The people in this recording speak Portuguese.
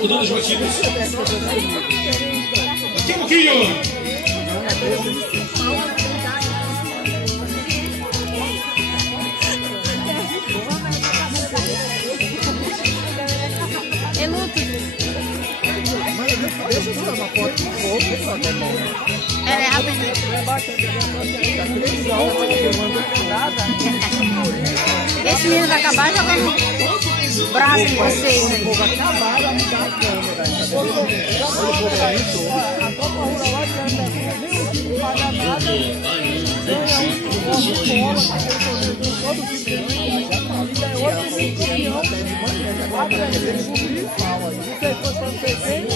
Mudando as rotinas. Aqui um pouquinho. É luto. Deixa eu tirar uma foto com o povo, pessoal, também. É rapidinho. Esse menino vai acabar jogando braço em vocês. O povo acabaram a mudar a câmera. A Copa Rural lá que nem o paga nada. Todo time é outro campeão. Não sei quanto pra você ver.